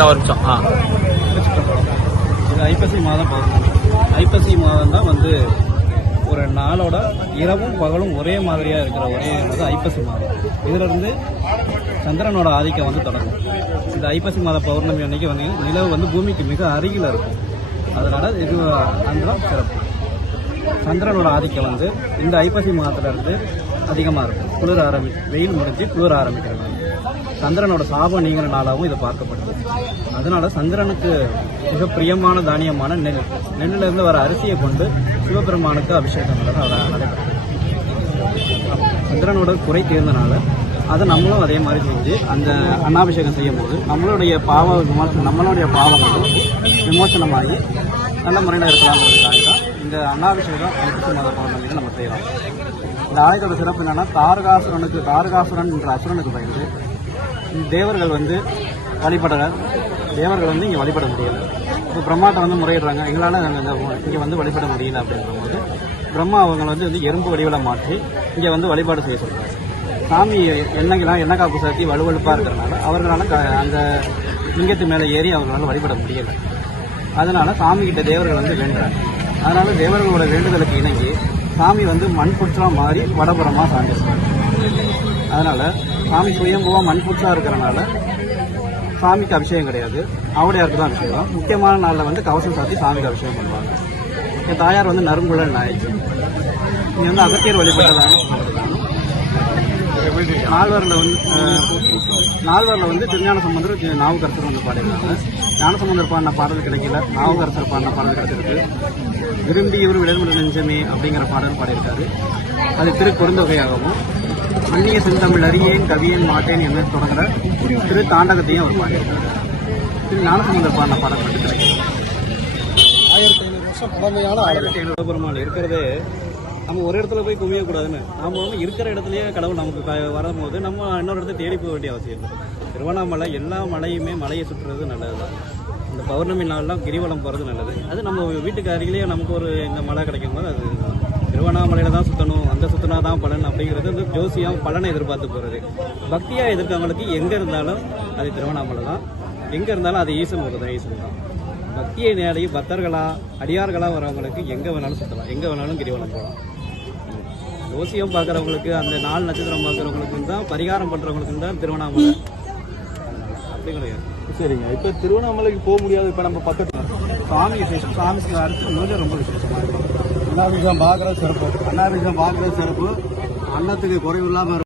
இந்த ஒரு நிமிஷம். இது ஐப்பசி மாதம் பௌர்ணமி. ஐப்பசி மாதம் தான் வந்து ஒரு நாளோட இரவும் பகலும் ஒரே மாதிரியாக இருக்கிற ஒரே ஐப்பசி மாதம். இதிலிருந்து சந்திரனோட ஆதிக்கம் வந்து தொடங்கும். இந்த ஐப்பசி மாத பௌர்ணமி அன்னைக்கு வந்து நிலவு வந்து பூமிக்கு மிக அருகில் இருக்கும். அதனால இது அதுதான் சிறப்பு. சந்திரனோட ஆதிக்கம் வந்து இந்த ஐப்பசி மாதத்திலிருந்து அதிகமாக இருக்கும். வெயில் முடிஞ்சு குளிர ஆரம்பிக்கிறது. சந்திரனோட சாபம் நீங்கிற நாளாகவும் இது பார்க்கப்படுது. அதனால சந்திரனுக்கு மிக பிரியமான தானியமான நெல்லிலிருந்து வர அரிசியை கொண்டு சிவபெருமானுக்கு அபிஷேகம் நடைபெறும். சந்திரனோட குறை தீர்ந்தனால அதை நம்மளும் அதே மாதிரி செஞ்சு அந்த அன்னாபிஷேகம் செய்யும் போது நம்மளுடைய பாவங்களும் விமோசனமாகி நல்ல முறையில் இருக்கலாம்ன்றதுக்காக தான் இந்த அன்னாபிஷேகம் ஐப்பசி மாத பௌர்ணமியில் நம்ம செய்யலாம். இந்த ஆலயத்தோட சிறப்பு என்னன்னா தாரகாசுரன் என்ற அசுரனுக்கு பயந்து தேவர்கள் வந்து தேவர்கள் வந்து இங்கே வழிபட முடியல. இப்போ பிரம்மாட்ட வந்து முறையிடுறாங்க, எங்களால் இங்கே வந்து வழிபட முடியல அப்படின்றபோது பிரம்மா அவங்களை வந்து எறும்பு வடிவில் மாற்றி இங்கே வந்து வழிபாடு செய்ய சொல்கிறாங்க. சாமி எண்ணெய் காப்பு சாத்தி வலுவழுப்பாக இருக்கிறனால அவர்களால் அந்த லிங்கத்து மேலே ஏறி அவர்களால் வழிபட முடியலை. அதனால சாமி கிட்ட தேவர்கள் வந்து வேண்டுறாங்க. அதனால தேவர்களோட வேண்டுதலுக்கு இணங்கி சாமி வந்து மண் புற்றா மாறி வடபுறமாக சாண்டிருக்காங்க. அதனால சாமி சுயம்புவா மண் புற்றா இருக்கிறனால சாமிக்கு அபிஷேகம் கிடையாது, ஆவுடையாருக்கு தான் அபிஷேகம். முக்கியமான நாளில் வந்து கவசம் சாத்தி சாமிக்கு அபிஷேகம் பண்ணுவாங்க. என் தாயார் வந்து நறுங்குழல் நாயகி. இங்கே வந்து அகத்தியர் வழிபட்டதான நால்வரில் வந்து திருஞான சம்பந்தர் நாவுக்கரசர் வந்து பாடியிருக்காங்க. ஞானசம்பந்தர் பாடின பாடல் கிடைக்கல, நாவுக்கரசர் பாடின பாடல் கிடைச்சிருக்கு. விரும்பி இவர் விளையாடு நெஞ்சமே அப்படிங்கிற பாடல் பாடியிருக்காரு. அது திருக்குறுந்தொகையாகவும் அந்நிய செந்தமிழ் அறியேன் கவியேன் மாட்டேன் என்று தொடங்குற திரு தாண்டகத்தையும் அவர் பாடியிருக்காரு. திரு ஞானசம்பந்தர் பாடின பாடல் மட்டும் கிடைக்கல. 1500 வருஷம் பழமையான 1500 பெருமாள் இருக்கிறதே நம்ம ஒரு இடத்துல போய் குவியக்கூடாதுன்னு நாம வந்து இருக்கிற இடத்துலயே கடவுள் நமக்கு வரும்போது நம்ம இன்னொரு இடத்த தேடி போக வேண்டிய அவசியம் இல்லை. திருவண்ணாமலை எல்லா மலையை சுற்றுறது நல்லதுதான். இந்த பௌர்ணமி நாள்லாம் கிரிவலம் போகிறது நல்லது. அது நம்ம வீட்டுக்கு அருகிலேயே நமக்கு ஒரு இந்த மலை கிடைக்கும் போது அது திருவண்ணாமலையில தான் சுற்றணும், அங்கே சுற்றினா தான் பலன் அப்படிங்கிறது வந்து ஜோசியம் பலனை எதிர்பார்த்து போகிறது. பக்தியாக எதிர்க்கவங்களுக்கு எங்கே இருந்தாலும் அது திருவண்ணாமலை தான், எங்கே இருந்தாலும் அது ஈசன் தான். பக்தியை நேடி பக்தர்களா அடியார்களாக வரவங்களுக்கு எங்கே வேணாலும் சுற்றலாம், எங்கே வேணாலும் கிரிவலம் போகலாம். ஜோசியம் பார்க்குறவங்களுக்கு அந்த 4 நட்சத்திரம் பார்க்குறவங்களுக்கு தான், பரிகாரம் பண்ணுறவங்களுக்கு தான் திருவண்ணாமலை அப்படி கிடையாது. சரிங்க. இப்போ திருவண்ணாமலைக்கு போக முடியாது. இப்போ நம்ம பக்கத்தில் சாமிக்கு அடுத்து மிக ரொம்ப விசேஷமாக இருக்கும். அன்னாபிஷேகம் பார்க்குறது சிறப்பு. அன்னத்துக்கு குறைவு இல்லாமல்